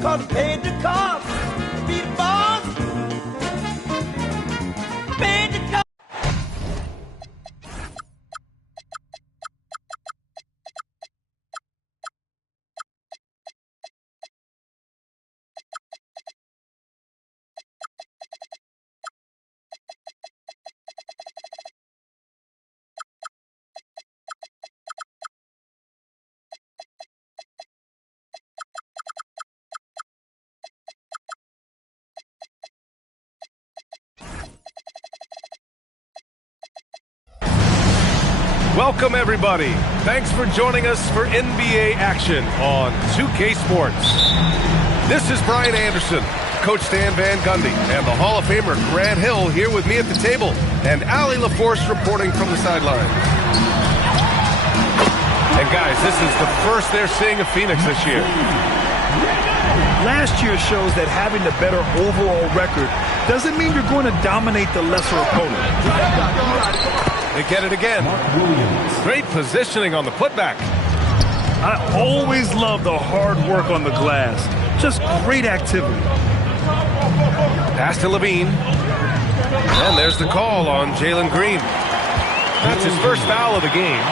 called paid the cost. Be the boss. Paid the cost. Welcome, everybody. Thanks for joining us for NBA action on 2K Sports. This is Brian Anderson, Coach Stan Van Gundy, and the Hall of Famer Grant Hill here with me at the table, and Allie LaForce reporting from the sideline. And guys, this is the first they're seeing of Phoenix this year. Last year shows that having the better overall record doesn't mean you're going to dominate the lesser opponent. They get it again. Great positioning on the putback. I always love the hard work on the glass. Just great activity. Pass to Levine. And there's the call on Jalen Green. That's his first foul of the game.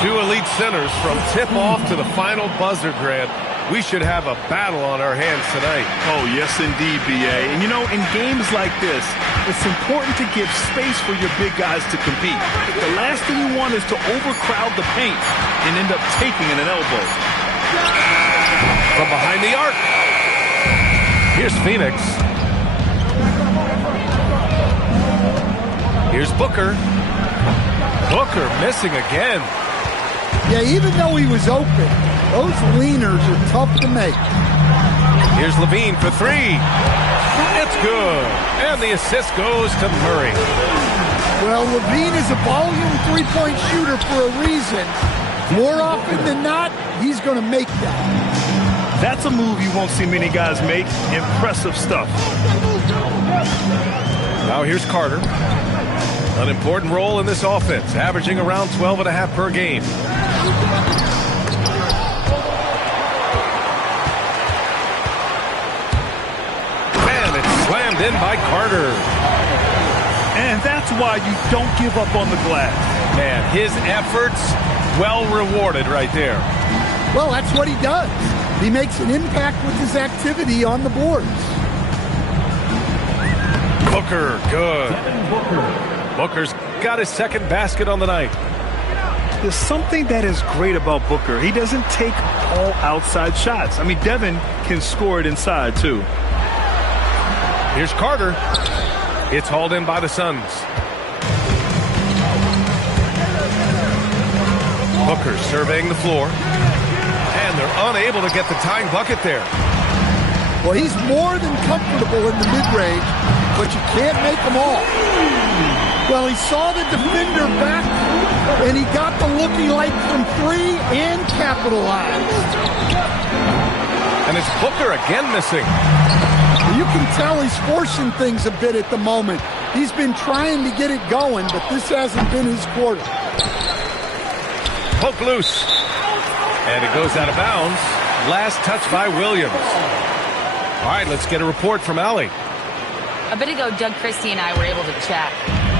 Two elite centers from tip-off to the final buzzer, Grant. We should have a battle on our hands tonight. Oh, yes, indeed, B.A. And, you know, in games like this, it's important to give space for your big guys to compete. The last thing you want is to overcrowd the paint and end up taking an elbow. From behind the arc. Here's Phoenix. Here's Booker. Booker missing again. Yeah, even though he was open, those leaners are tough to make. Here's Levine for three. It's good. And the assist goes to Murray. Well, Levine is a volume three-point shooter for a reason. More often than not, he's going to make that. That's a move you won't see many guys make. Impressive stuff. Now here's Carter. An important role in this offense, averaging around 12.5 per game. And it's slammed in by Carter. And that's why you don't give up on the glass. Man, his efforts well rewarded right there. Well, that's what he does. He makes an impact with his activity on the boards. Booker, good. Booker's got his second basket on the night. There's something that is great about Booker. He doesn't take all outside shots. I mean, Devin can score it inside, too. Here's Carter. It's hauled in by the Suns. Booker surveying the floor. And they're unable to get the tying bucket there. Well, he's more than comfortable in the mid-range, but you can't make them all. Well, he saw the defender back, and he got the looking like from three and capitalized. And it's Booker again missing. You can tell he's forcing things a bit at the moment. He's been trying to get it going, but this hasn't been his quarter. Poke loose. And it goes out of bounds. Last touch by Williams. All right, let's get a report from Allie. A bit ago, Doug Christie and I were able to chat.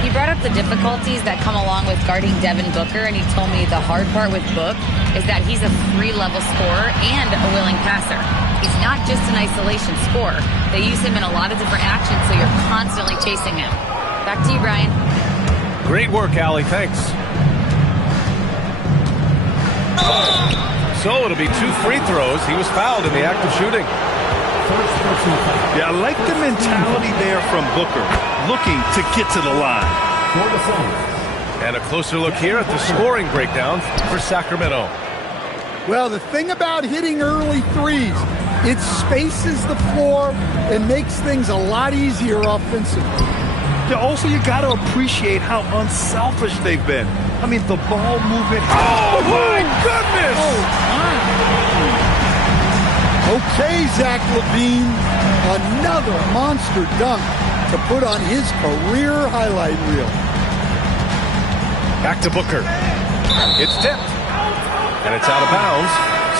He brought up the difficulties that come along with guarding Devin Booker, and he told me the hard part with Book is that he's a three-level scorer and a willing passer. He's not just an isolation scorer. They use him in a lot of different actions, so you're constantly chasing him. Back to you, Brian. Great work, Allie. Thanks. So it'll be 2 free throws. He was fouled in the act of shooting. Yeah, I like the mentality there from Booker, looking to get to the line. And a closer look here at the scoring breakdown for Sacramento. Well, the thing about hitting early threes, it spaces the floor and makes things a lot easier offensively. Yeah, also, you got to appreciate how unselfish they've been. I mean, the ball movement. Oh, my goodness! Oh, my. Okay, Zach LaVine, another monster dunk to put on his career highlight reel. Back to Booker. It's tipped. And it's out of bounds.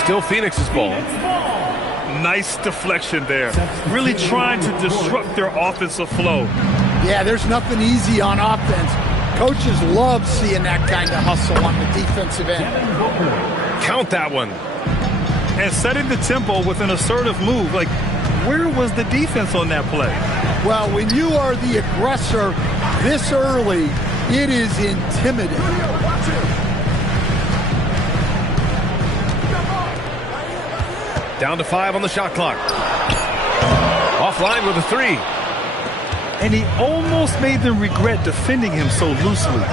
Still Phoenix's ball. Nice deflection there. Really trying to disrupt their offensive flow. Yeah, there's nothing easy on offense. Coaches love seeing that kind of hustle on the defensive end. Count that one. And setting the tempo with an assertive move. Like, where was the defense on that play? Well, when you are the aggressor this early, it is intimidating. Down to 5 on the shot clock. Offline with a 3. And he almost made them regret defending him so loosely.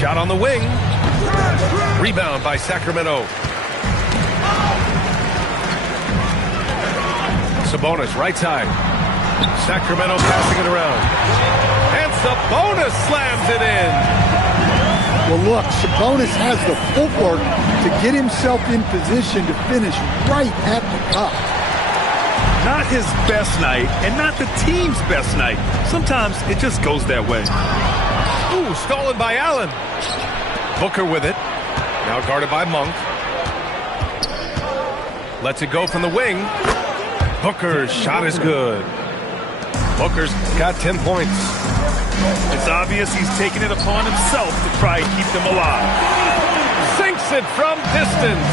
Shot on the wing. Rebound by Sacramento. Sabonis, right side. Sacramento passing it around. And Sabonis slams it in. Well, look, Sabonis has the footwork to get himself in position to finish right at the cup. Not his best night, and not the team's best night. Sometimes it just goes that way. Ooh, stolen by Allen. Booker with it. Now guarded by Monk. Lets it go from the wing. Booker's shot is good. Booker's got 10 points. It's obvious he's taking it upon himself to try and keep them alive. Sinks it from distance.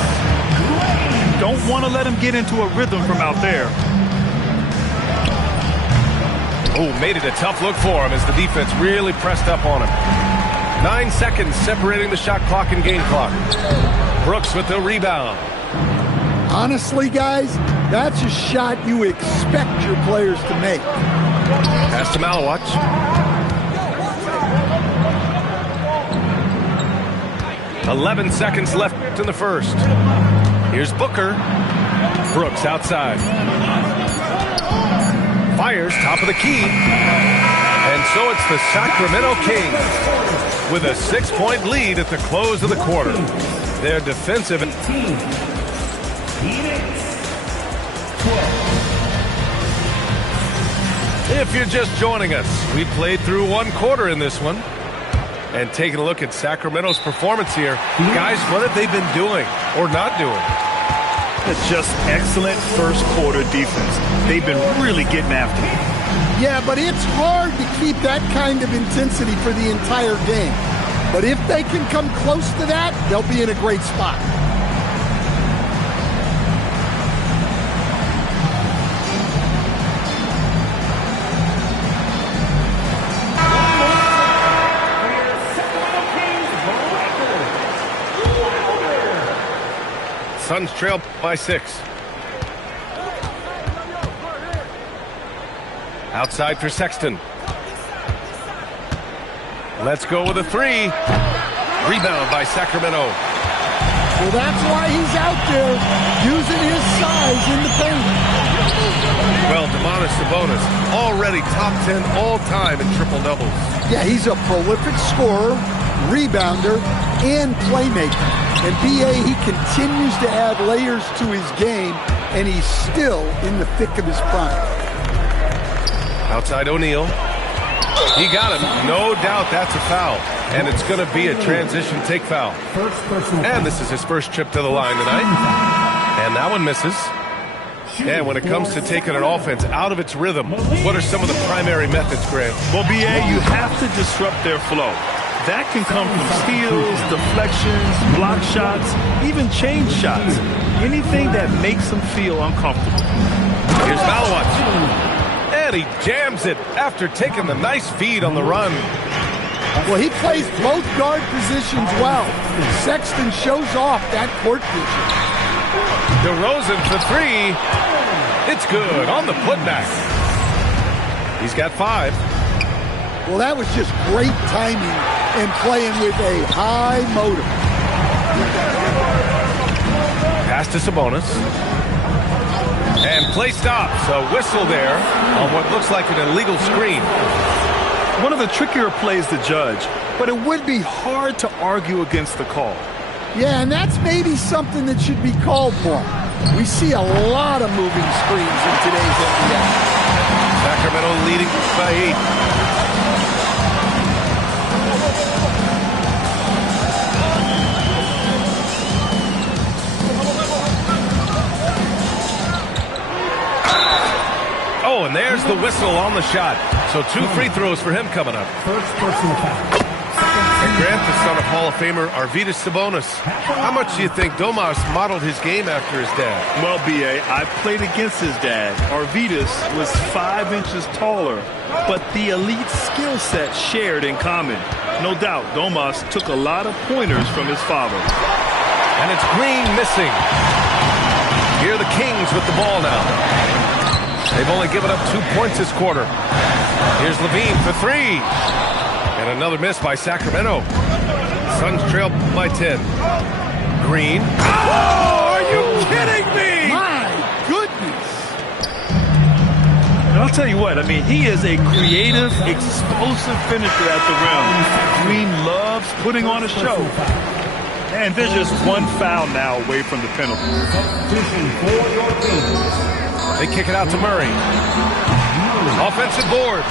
Don't want to let him get into a rhythm from out there. Oh, made it a tough look for him as the defense really pressed up on him. 9 seconds separating the shot clock and game clock. Brooks with the rebound. Honestly, guys, that's a shot you expect your players to make. Pass to Malawach. "11 seconds left in the first. Here's Booker. Brooks outside. Fires, top of the key. And so it's the Sacramento Kings with a 6-point lead at the close of the quarter. Their defensive... If you're just joining us, we played through 1 quarter in this one. And taking a look at Sacramento's performance here. Guys, what have they been doing or not doing? Just excellent first quarter defense. They've been really getting after it. Yeah, but it's hard to keep that kind of intensity for the entire game. But if they can come close to that, they'll be in a great spot. Suns trail by 6. Outside for Sexton. Let's go with a 3. Rebound by Sacramento. Well, that's why he's out there using his size in the paint. Well, Domantas Sabonis already top 10 all-time in triple-doubles. Yeah, he's a prolific scorer, rebounder, and playmaker. And B.A., he continues to add layers to his game, and he's still in the thick of his prime. Outside O'Neal. He got him. No doubt that's a foul. And it's going to be a transition take foul. And this is his first trip to the line tonight. And that one misses. And when it comes to taking an offense out of its rhythm, what are some of the primary methods, Grant? Well, B.A., you have to disrupt their flow. That can come from steals, deflections, block shots, even change shots. Anything that makes them feel uncomfortable. Here's Malawach. And he jams it after taking the nice feed on the run. Well, he plays both guard positions well. Sexton shows off that court vision. DeRozan for 3. It's good on the putback. He's got 5. Well, that was just great timing and playing with a high motor. Pass to Sabonis. And play stops. A whistle there on what looks like an illegal screen. One of the trickier plays to judge, but it would be hard to argue against the call. Yeah, and that's maybe something that should be called more. We see a lot of moving screens in today's NBA. Sacramento leading by 8. Oh, and there's the whistle on the shot. So 2 free throws for him coming up. First personal foul. And Grant, the son of Hall of Famer Arvydas Sabonis. How much do you think Domas modeled his game after his dad? Well, B.A., I played against his dad. Arvydas was 5 inches taller, but the elite skill set shared in common. No doubt, Domas took a lot of pointers from his father. And it's Green missing. Here are the Kings with the ball now. They've only given up 2 points this quarter. Here's Levine for 3. And another miss by Sacramento. Suns trail by 10. Green. Oh, are you kidding me? My goodness. And I'll tell you what, I mean, he is a creative, explosive finisher at the rim. Green loves putting on a show. And there's just 1 foul now away from the penalty. Substitution for your team. They kick it out to Murray. Offensive board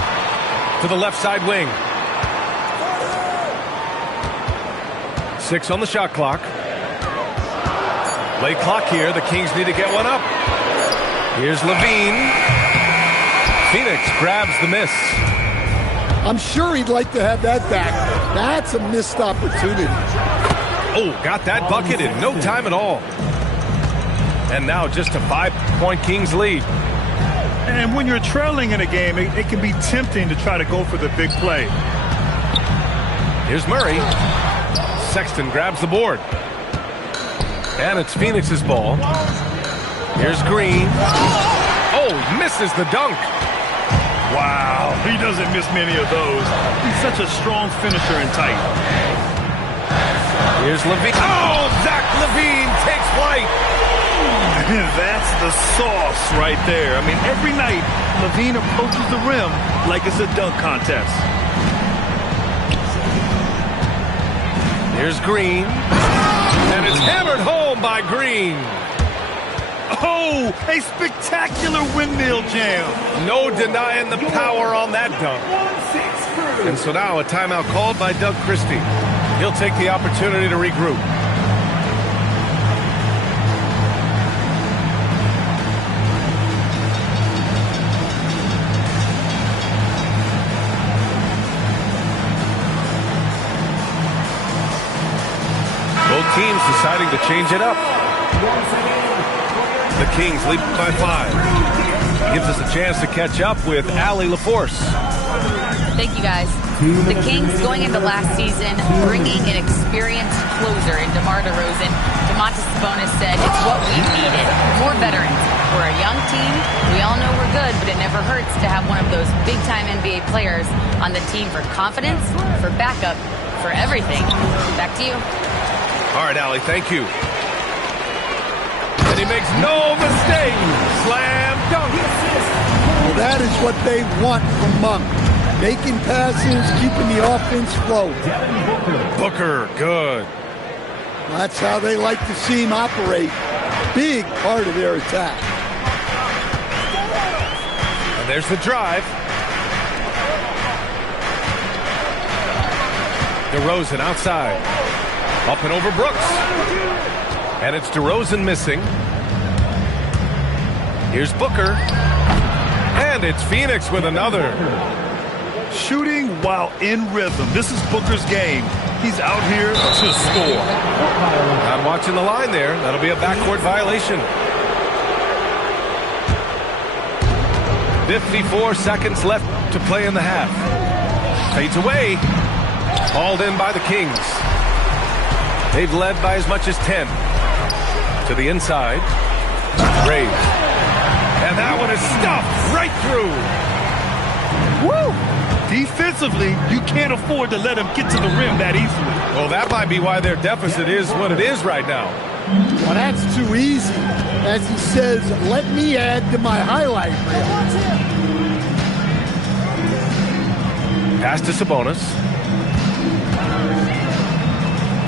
to the left side wing. 6 on the shot clock. Late clock here. The Kings need to get one up. Here's Levine. Phoenix grabs the miss. I'm sure he'd like to have that back. That's a missed opportunity. Oh, got that bucket in no time at all. And now just a 5-point Kings lead. And when you're trailing in a game, it can be tempting to try to go for the big play. Here's Murray. Sexton grabs the board. And it's Phoenix's ball. Here's Green. Oh, misses the dunk. Wow, he doesn't miss many of those. He's such a strong finisher and tight. Here's Levine. Oh, Zach Levine takes flight. That's the sauce right there. I mean, every night, Levine approaches the rim like it's a dunk contest. Here's Green. And it's hammered home by Green. Oh, a spectacular windmill jam. No denying the power on that dunk. And so now a timeout called by Doug Christie. He'll take the opportunity to regroup. Both teams deciding to change it up. The Kings lead by 5. Gives us a chance to catch up with Allie LaForce. Thank you, guys. The Kings, going into last season, bringing an experienced closer in DeMar DeRozan. Domantas Sabonis said it's what we needed. More veterans. We're a young team. We all know we're good, but it never hurts to have one of those big-time NBA players on the team for confidence, for backup, for everything. Back to you. All right, Allie, thank you. And he makes no mistake. Slam dunk. Well, that is what they want from Monk. Making passes, keeping the offense flowing. Booker, good. That's how they like to see him operate. Big part of their attack. And there's the drive. DeRozan outside. Up and over Brooks. And it's DeRozan missing. Here's Booker. And it's Phoenix with another. Shooting while in rhythm. This is Booker's game. He's out here to score. Not watching the line there. That'll be a backcourt violation. 54 seconds left to play in the half. Fades away. Hauled in by the Kings. They've led by as much as 10. To the inside. Graves. And that one is stuffed right through. Woo! Defensively, you can't afford to let him get to the rim that easily. Well, that might be why their deficit is what it is right now. Well, that's too easy. As he says, let me add to my highlight reel. Pass to Sabonis.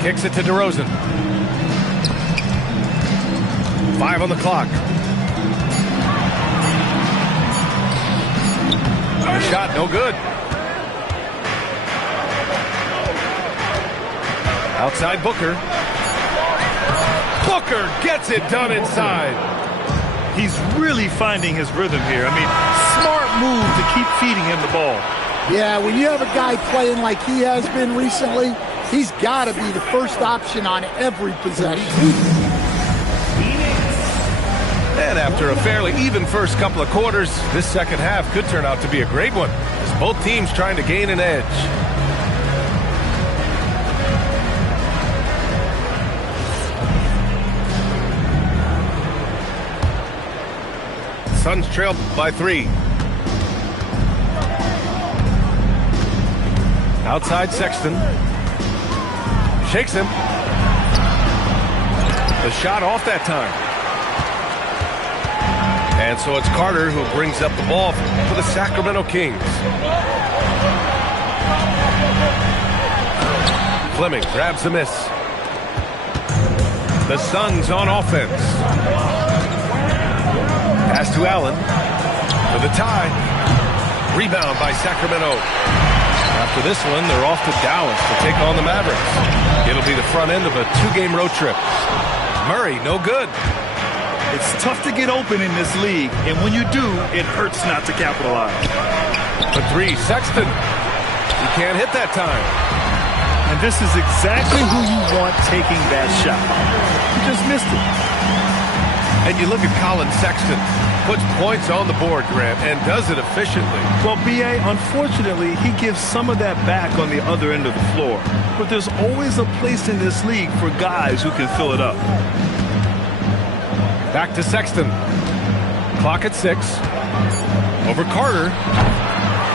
Kicks it to DeRozan. 5 on the clock. Shot no good. Outside Booker. Booker gets it done inside. He's really finding his rhythm here. I mean, smart move to keep feeding him the ball. Yeah, when you have a guy playing like he has been recently, he's got to be the first option on every possession. And after a fairly even first couple of quarters, this second half could turn out to be a great one, as both teams trying to gain an edge. Suns trail by 3. Outside Sexton. Shakes him. The shot off that time. And so it's Carter who brings up the ball for the Sacramento Kings. Fleming grabs the miss. The Suns on offense. Pass to Allen for the tie. Rebound by Sacramento. After this one, they're off to Dallas to take on the Mavericks. It'll be the front end of a 2-game road trip. Murray, no good. It's tough to get open in this league, and when you do, it hurts not to capitalize. The 3, Sexton. He can't hit that time. And this is exactly who you want taking that shot. He just missed it. And you look at Colin Sexton. Puts points on the board, Grant, and does it efficiently. Well, B.A., unfortunately, he gives some of that back on the other end of the floor. But there's always a place in this league for guys who can fill it up. Back to Sexton. Clock at 6. Over Carter.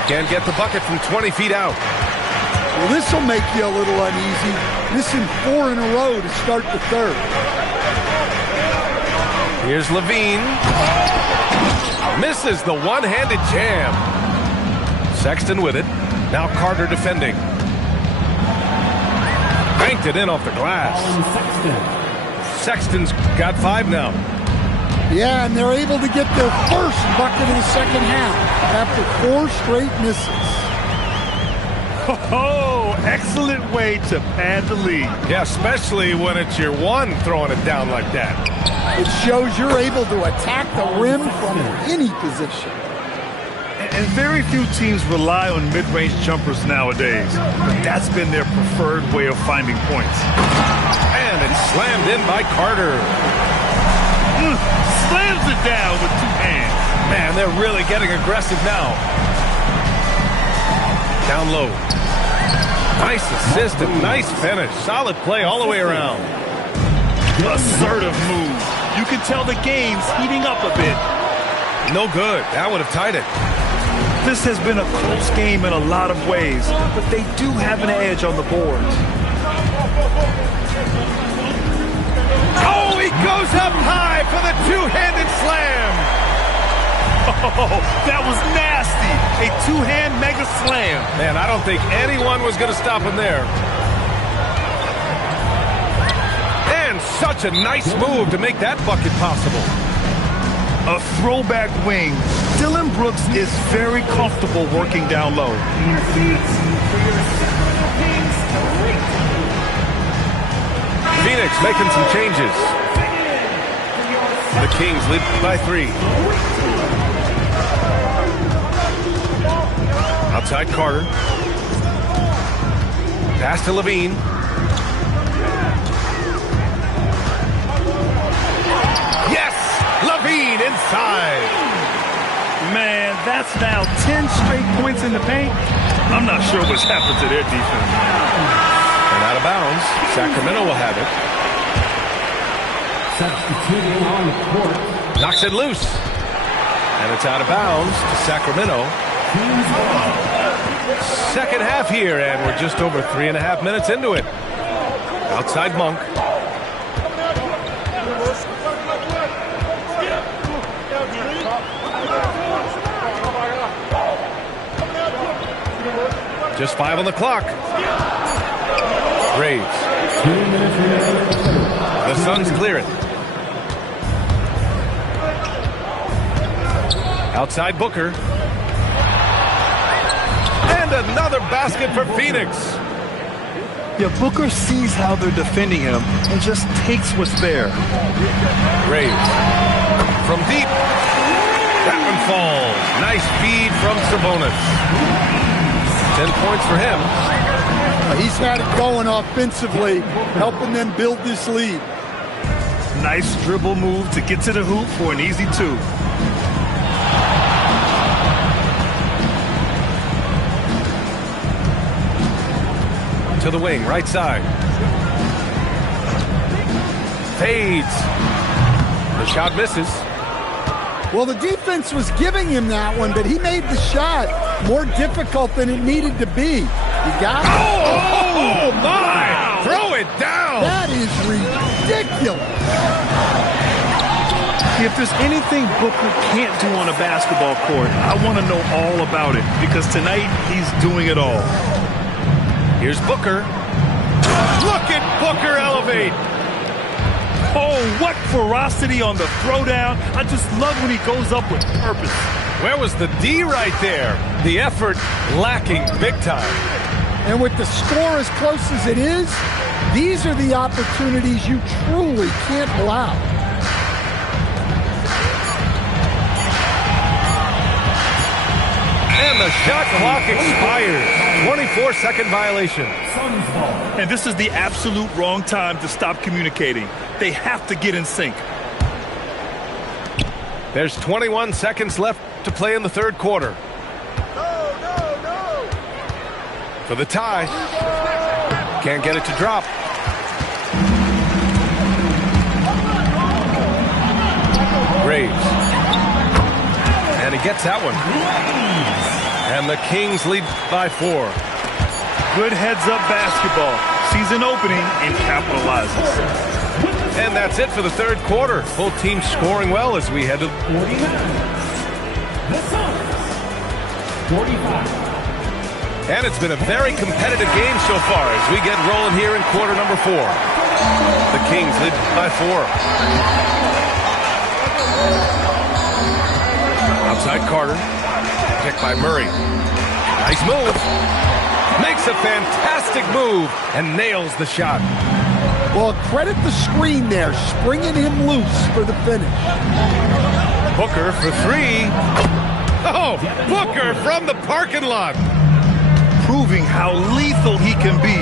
Can't get the bucket from 20 feet out. Well, this will make you a little uneasy. Missing 4 in a row to start the third. Here's Levine. Misses the one-handed jam. Sexton with it. Now Carter defending. Banked it in off the glass. Sexton's got 5 now. Yeah, and they're able to get their first bucket in the second half after 4 straight misses. Oh, excellent way to pad the lead. Yeah, especially when it's your one throwing it down like that. It shows you're able to attack the rim from any position. And very few teams rely on mid-range jumpers nowadays, but that's been their preferred way of finding points. And it's slammed in by Carter. Slams it down with 2 hands. Man, they're really getting aggressive now. Down low. Nice assist and nice finish. Solid play all the way around. Assertive move. You can tell the game's heating up a bit. No good. That would have tied it. This has been a close game in a lot of ways, but they do have an edge on the boards. Oh, he goes up high for the 2-handed slam. Oh, that was nasty. A 2-hand mega slam. Man, I don't think anyone was going to stop him there. And such a nice move to make that bucket possible. A throwback wing. Dillon Brooks is very comfortable working down low. Phoenix making some changes. The Kings lead by 3. Outside Carter. Pass to Levine. Yes! Levine inside. Man, that's now 10 straight points in the paint. I'm not sure what's happened to their defense. And out of bounds. Sacramento will have it. Substituting on the court. Knocks it loose. And it's out of bounds to Sacramento. Second half here, and we're just over 3.5 minutes into it. Outside Monk. Just 5 on the clock. Graves. The Suns clear it. Outside Booker. And another basket for Phoenix. Yeah, Booker sees how they're defending him and just takes what's there. Graves from deep. That one falls. Nice feed from Sabonis. 10 points for him. He's had it going offensively, helping them build this lead. Nice dribble move to get to the hoop for an easy 2. To the wing, right side. Fades. The shot misses. Well, the defense was giving him that one, but he made the shot more difficult than it needed to be. You got it? Oh, my! Wow. Throw it down! That is ridiculous. If there's anything Booker can't do on a basketball court, I want to know all about it, because tonight he's doing it all. Here's Booker. Look at Booker elevate. Oh, what ferocity on the throwdown. I just love when he goes up with purpose. Where was the D right there? The effort lacking big time. And with the score as close as it is, these are the opportunities you truly can't allow. And the shot clock expires. 24-second violation. And this is the absolute wrong time to stop communicating. They have to get in sync. There's 21 seconds left to play in the third quarter. No. For the tie. Can't get it to drop. Graves. And he gets that one. And the Kings lead by 4. Good heads-up basketball. Sees an opening and capitalizes. And that's it for the third quarter. Both teams scoring well as we head to... 49. The Suns. 45. And it's been a very competitive game so far as we get rolling here in quarter number 4. The Kings lead by 4. Outside Carter. Picked by Murray. Nice move. Makes a fantastic move and nails the shot. Well, credit the screen there, springing him loose for the finish. Booker for 3. Oh, Booker from the parking lot. Proving how lethal he can be.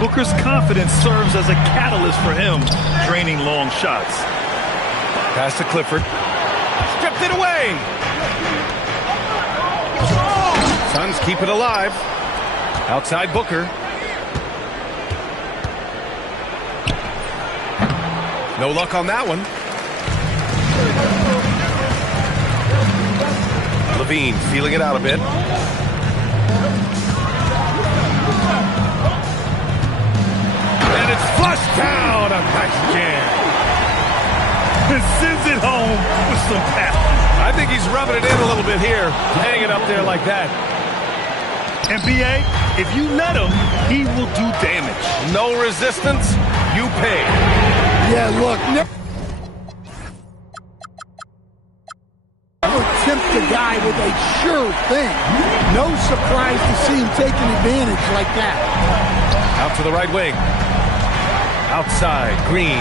Booker's confidence serves as a catalyst for him, draining long shots. Pass to Clifford. Stripped it away. Suns keep it alive. Outside Booker. No luck on that one. Levine feeling it out a bit. And it's flushed down. A nice jam. And sends it home with some passion. I think he's rubbing it in a little bit here. Hanging it up there like that. NBA, if you let him, he will do damage. No resistance, you pay. Yeah, look. Never tempt a guy with a sure thing. No surprise to see him taking advantage like that. Out to the right wing. Outside, Green.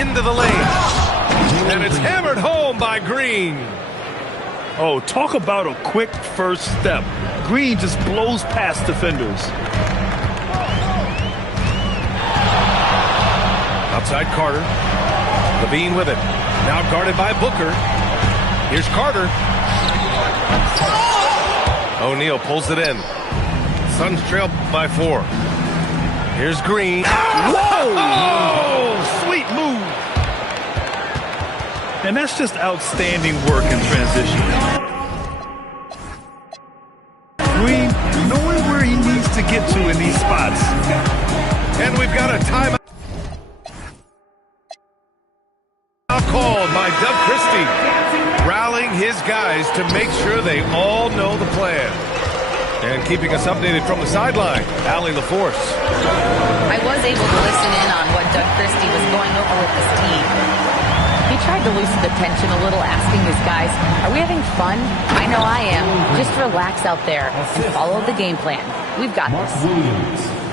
Into the lane. And it's hammered home by Green. Oh, talk about a quick first step. Green just blows past defenders. Outside Carter. Levine with it. Now guarded by Booker. Here's Carter. O'Neal pulls it in. Suns trail by 4. Here's Green. Whoa! Oh, sweet move. And that's just outstanding work in transition. Green knowing where he needs to get to in these spots. And we've got a timeout called by Doug Christie, rallying his guys to make sure they all know the plan. And keeping us updated from the sideline, Allie LaForce. I was able to listen in on what Doug Christie was going over with his team. He tried to loosen the tension a little, asking his guys, are we having fun? I know I am. Just relax out there and follow the game plan. We've got this.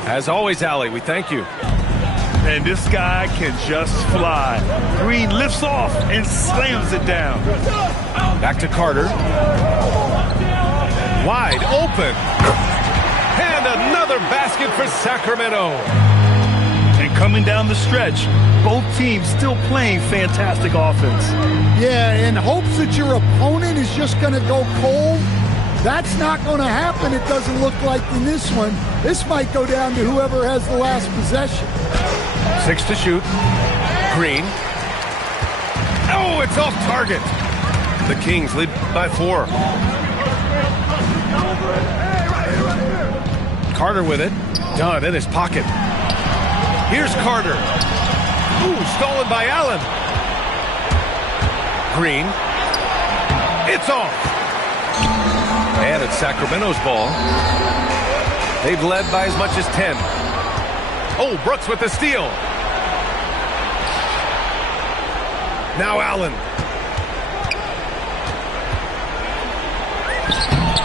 As always, Allie, we thank you. And this guy can just fly. Green lifts off and slams it down. Back to Carter. Wide open. And another basket for Sacramento. And coming down the stretch, both teams still playing fantastic offense. Yeah, in hopes that your opponent is just going to go cold. That's not going to happen, it doesn't look like in this one. This might go down to whoever has the last possession. 6 to shoot. Green. Oh, it's off target. The Kings lead by 4. Carter with it. Dunn in his pocket. Here's Carter. Ooh, stolen by Allen. Green. It's off. And it's Sacramento's ball. They've led by as much as 10. Oh, Brooks with the steal. Now Allen.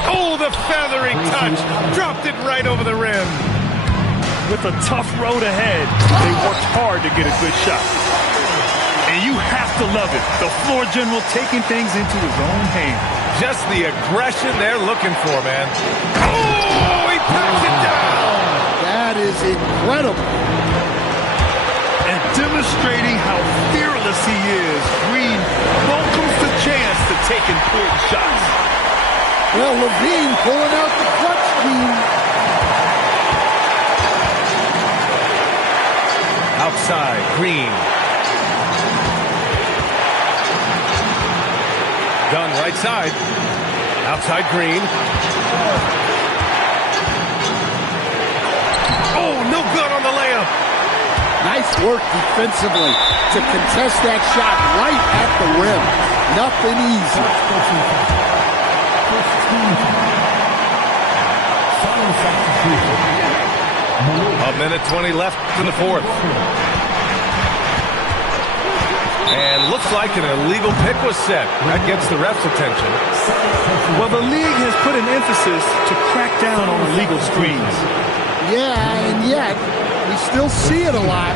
Oh, the feathering touch. Dropped it right over the rim. With a tough road ahead, they worked hard to get a good shot. And you have to love it. The floor general taking things into his own hands. Just the aggression they're looking for, man. Oh, he packs it down. That is incredible. And demonstrating how fearless he is, Green welcomes the chance to take important shots. Well, Levine pulling out the clutch team. Outside, Green. Dunn right side. Outside, Green. Oh, no good on the layup. Nice work defensively to contest that shot right at the rim. Nothing easy. A minute 20 left in the fourth. And looks like an illegal pick was set. That gets the ref's attention. Well, the league has put an emphasis to crack down on illegal screens. Yeah, and yet we still see it a lot.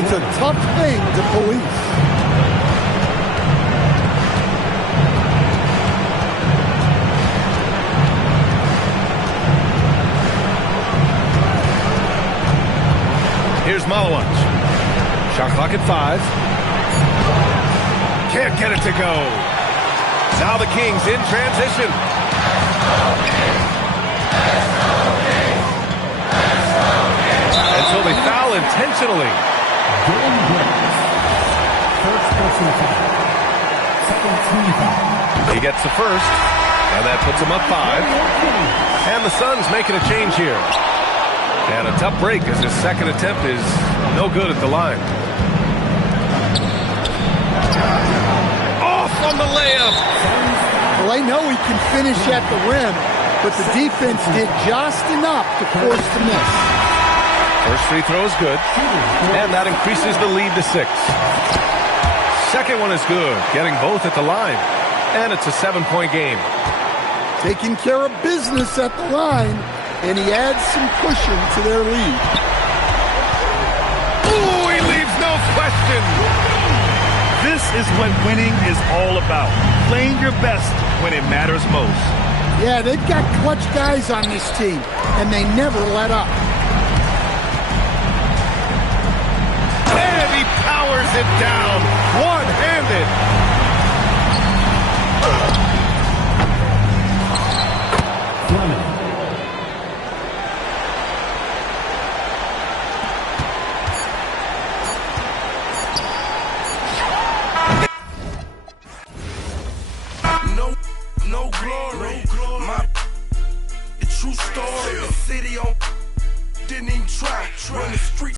It's a tough thing to police. Here's Malawich. Shot clock at 5. Can't get it to go. Now the Kings in transition. And so they foul intentionally. He gets the first, and that puts him up 5. And the Suns making a change here. And a tough break as his second attempt is no good at the line. Off on the layup. Well, they know he can finish at the rim, but the defense did just enough to force the miss. First free throw is good, and that increases the lead to 6. Second one is good, getting both at the line, and it's a 7-point game. Taking care of business at the line, and he adds some cushion to their lead. Ooh, he leaves no question. This is what winning is all about. Playing your best when it matters most. Yeah, they've got clutch guys on this team, and they never let up. And he powers it down, one-handed. No glory. My true story. The city on didn't even try. Run the street.